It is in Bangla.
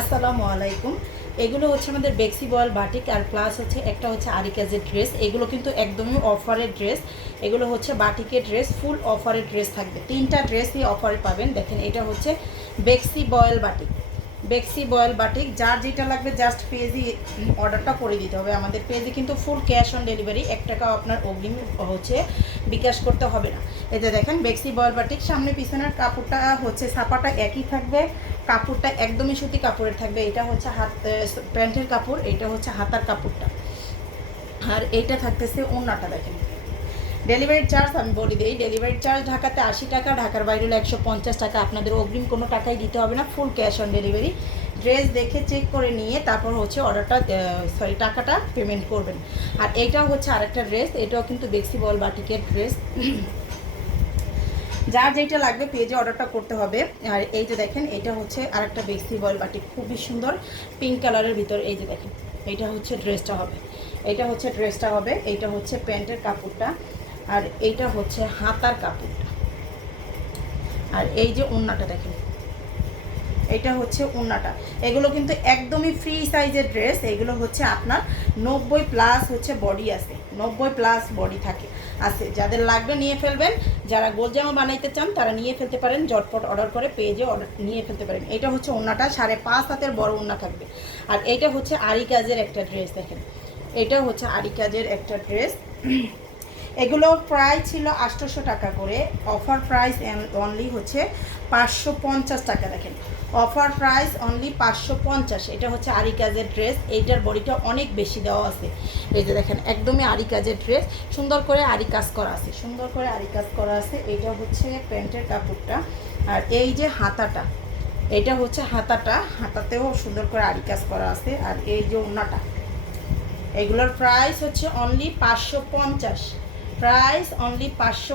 আসসালামু আলাইকুম। এগুলো হচ্ছে আমাদের বেক্সি বয়েল বাটিক আর প্লাস হচ্ছে একটা হচ্ছে আরিকাজের ড্রেস। এগুলো কিন্তু একদমই অফারের ড্রেস। এগুলো হচ্ছে বাটিকের ড্রেস, ফুল অফারের ড্রেস থাকবে। তিনটা ড্রেসই অফারে পাবেন। দেখেন, এটা হচ্ছে বেক্সি বয়েল বাটিক। বেক্সি বয়েল বাটিক, যার যেটা লাগবে জাস্ট পেজই অর্ডারটা করে দিতে হবে। আমাদের পেজে কিন্তু ফুল ক্যাশ অন ডেলিভারি। এক টাকাও আপনার অগ্রিম হচ্ছে, বিকাশ করতে হবে না। এতে দেখেন, বেক্সি বয়েল বাটিক, সামনে পিছনের কাপড়টা হচ্ছে ছাপাটা একই থাকবে। কাপড়টা একদমই সুতি কাপড়ের থাকবে। এটা হচ্ছে হাত প্যান্টের কাপড়, এটা হচ্ছে হাতার কাপড়টা। আর এইটা থাকতেছে ওড়নাটা দেখেন। ডেলিভারি চার্জ আমি বলে দিই ডেলিভারি চার্জ ঢাকাতে আশি টাকা, ঢাকার বাইরে হলো একশো পঞ্চাশ টাকা। আপনাদের অগ্রিম কোনো টাকাই দিতে হবে না full cash on delivery dress দেখে চেক করে নিয়ে তারপর হচ্ছে অর্ডারটা সরি টাকাটা পেমেন্ট করবেন। আর এইটাও হচ্ছে আরেকটা ড্রেস এটাও কিন্তু বেক্সি বল বাটিকের ড্রেস যার যেটা লাগবে পেজে অর্ডারটা করতে হবে। আর এই যে দেখেন, এটা হচ্ছে আরেকটা বেক্সি বল বাটি খুবই সুন্দর। পিঙ্ক কালারের ভিতর এই যে দেখেন এইটা হচ্ছে ড্রেসটা হবে। এইটা হচ্ছে ড্রেসটা হবে এইটা হচ্ছে প্যান্টের কাপড়টা, আর এইটা হচ্ছে হাতার কাপড়টা। আর এই যে ওড়নাটা দেখেন, এটা হচ্ছে ওড়নাটা। এগুলো কিন্তু একদমই ফ্রি সাইজের ড্রেস এগুলো হচ্ছে আপনার নব্বই প্লাস হচ্ছে বডি আছে, নব্বই প্লাস বডি থাকে, আছে। যাদের লাগবে নিয়ে ফেলবেন, যারা গোল জামা বানাইতে চান, তারা নিয়ে ফেলতে পারেন জটপট অর্ডার করে পেজে অর্ডার নিয়ে ফেলতে পারেন। এটা হচ্ছে ওনাটা সাড়ে পাঁচ হাতের বড় ওনা থাকবে। আর এটা হচ্ছে আরি কাজের একটা ড্রেস দেখেন। এটা হচ্ছে আরি কাজের একটা ড্রেস এগুলো প্রায় ছিল আটশোশো টাকা করে। অফার প্রাইস অনলি হচ্ছে পাঁচশো পঞ্চাশ টাকা। দেখেন অফার প্রাইস অনলি পাঁচশো পঞ্চাশ। এটা হচ্ছে আরি কাজের ড্রেস এইটার বডিটা অনেক বেশি দেওয়া আছে। এই যে দেখেন, একদমই আরি কাজের ড্রেস সুন্দর করে আরি কাজ করা আছে। সুন্দর করে আরি কাজ করা আছে। এইটা হচ্ছে প্যান্টের কাপড়টা। আর এই যে হাতাটা, এটা হচ্ছে হাতাটা। হাতাতেও সুন্দর করে আরি কাজ করা আছে। আর এই যে ওড়নাটা এগুলোর প্রাইস হচ্ছে অনলি পাঁচশো পঞ্চাশ। প্রাইস অনলি পাঁচশো